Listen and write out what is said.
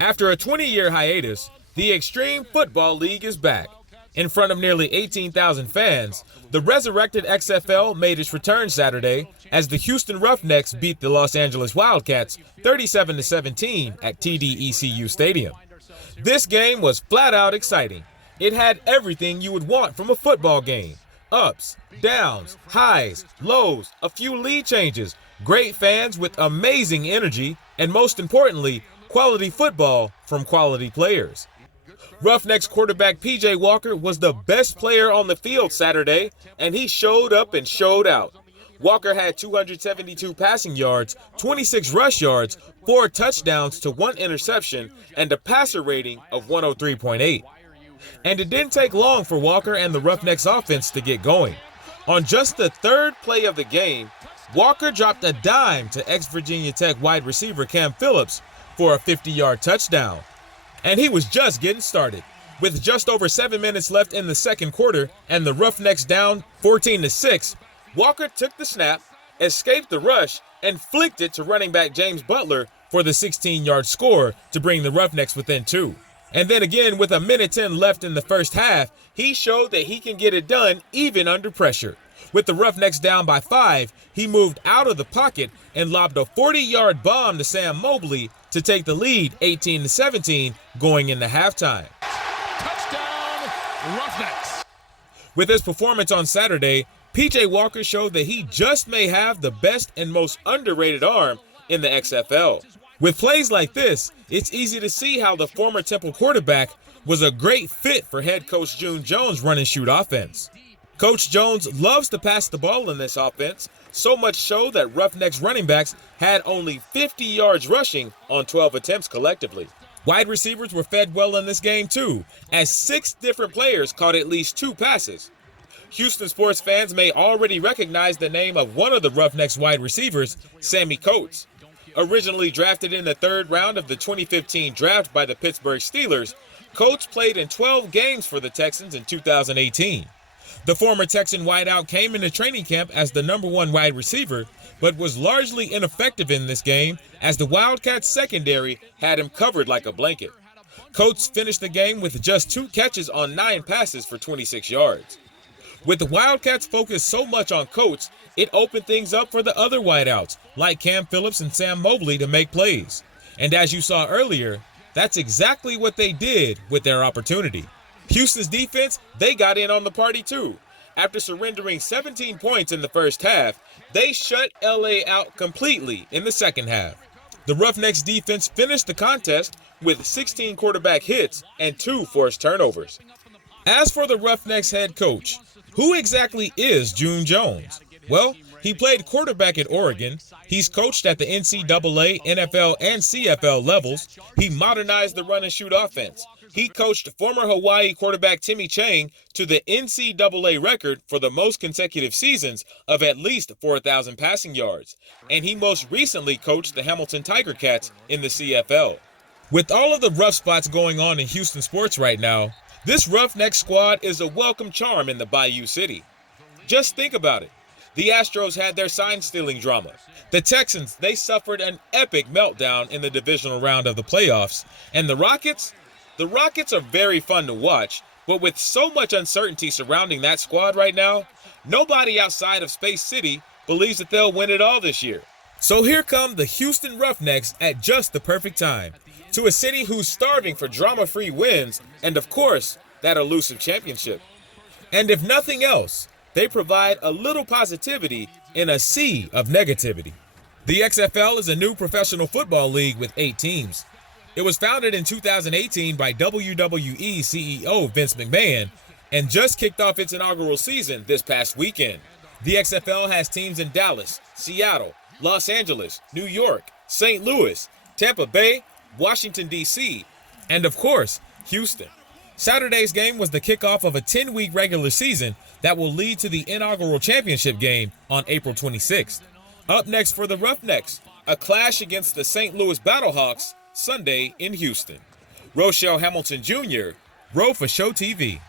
After a 20-year hiatus, the Extreme Football League is back. In front of nearly 18,000 fans, the resurrected XFL made its return Saturday as the Houston Roughnecks beat the Los Angeles Wildcats 37-17 at TDECU Stadium. This game was flat out exciting. It had everything you would want from a football game. Ups, downs, highs, lows, a few lead changes, great fans with amazing energy, and most importantly, quality football from quality players. Roughnecks quarterback P.J. Walker was the best player on the field Saturday, and he showed up and showed out. Walker had 272 passing yards, 26 rush yards, 4 touchdowns to 1 interception, and a passer rating of 103.8. And it didn't take long for Walker and the Roughnecks offense to get going. On just the third play of the game, Walker dropped a dime to ex-Virginia Tech wide receiver Cam Phillips for a 50-yard touchdown. And he was just getting started. With just over 7 minutes left in the second quarter and the Roughnecks down 14-6, Walker took the snap, escaped the rush, and flicked it to running back James Butler for the 16-yard score to bring the Roughnecks within 2. And then again, with a minute 10 left in the first half, he showed that he can get it done even under pressure. With the Roughnecks down by 5, he moved out of the pocket and lobbed a 40-yard bomb to Sam Mobley to take the lead 18-17 going into halftime. Touchdown, Roughnecks. With his performance on Saturday, P.J. Walker showed that he just may have the best and most underrated arm in the XFL. With plays like this, it's easy to see how the former Temple quarterback was a great fit for head coach June Jones' run-and-shoot offense. Coach Jones loves to pass the ball in this offense, so much so that Roughnecks running backs had only 50 yards rushing on 12 attempts collectively. Wide receivers were fed well in this game too, as 6 different players caught at least 2 passes. Houston sports fans may already recognize the name of one of the Roughnecks wide receivers, Sammy Coates. Originally drafted in the 3rd round of the 2015 draft by the Pittsburgh Steelers, Coates played in 12 games for the Texans in 2018. The former Texan wideout came into training camp as the number 1 wide receiver, but was largely ineffective in this game as the Wildcats secondary had him covered like a blanket. Coates finished the game with just 2 catches on 9 passes for 26 yards. With the Wildcats focused so much on Coates, it opened things up for the other wideouts, like Cam Phillips and Sam Mobley, to make plays. And as you saw earlier, that's exactly what they did with their opportunity. Houston's defense, they got in on the party too. After surrendering 17 points in the first half, they shut LA out completely in the second half. The Roughnecks defense finished the contest with 16 quarterback hits and 2 forced turnovers. As for the Roughnecks head coach, who exactly is June Jones? Well, he played quarterback at Oregon. He's coached at the NCAA, NFL, and CFL levels. He modernized the run-and-shoot offense. He coached former Hawaii quarterback Timmy Chang to the NCAA record for the most consecutive seasons of at least 4,000 passing yards. And he most recently coached the Hamilton Tiger Cats in the CFL. With all of the rough spots going on in Houston sports right now, this Roughnecks squad is a welcome charm in the Bayou City. Just think about it. The Astros had their sign-stealing drama. The Texans, they suffered an epic meltdown in the divisional round of the playoffs. And the Rockets are very fun to watch, but with so much uncertainty surrounding that squad right now, nobody outside of Space City believes that they'll win it all this year. So here come the Houston Roughnecks at just the perfect time, to a city who's starving for drama-free wins and, of course, that elusive championship. And if nothing else, they provide a little positivity in a sea of negativity. The XFL is a new professional football league with 8 teams. It was founded in 2018 by WWE CEO Vince McMahon and just kicked off its inaugural season this past weekend. The XFL has teams in Dallas, Seattle, Los Angeles, New York, St. Louis, Tampa Bay, Washington, D.C., and of course, Houston. Saturday's game was the kickoff of a 10-week regular season that will lead to the inaugural championship game on April 26th. Up next for the Roughnecks, a clash against the St. Louis Battlehawks Sunday in Houston. Roushell Hamilton Jr., Ro4Sho TV.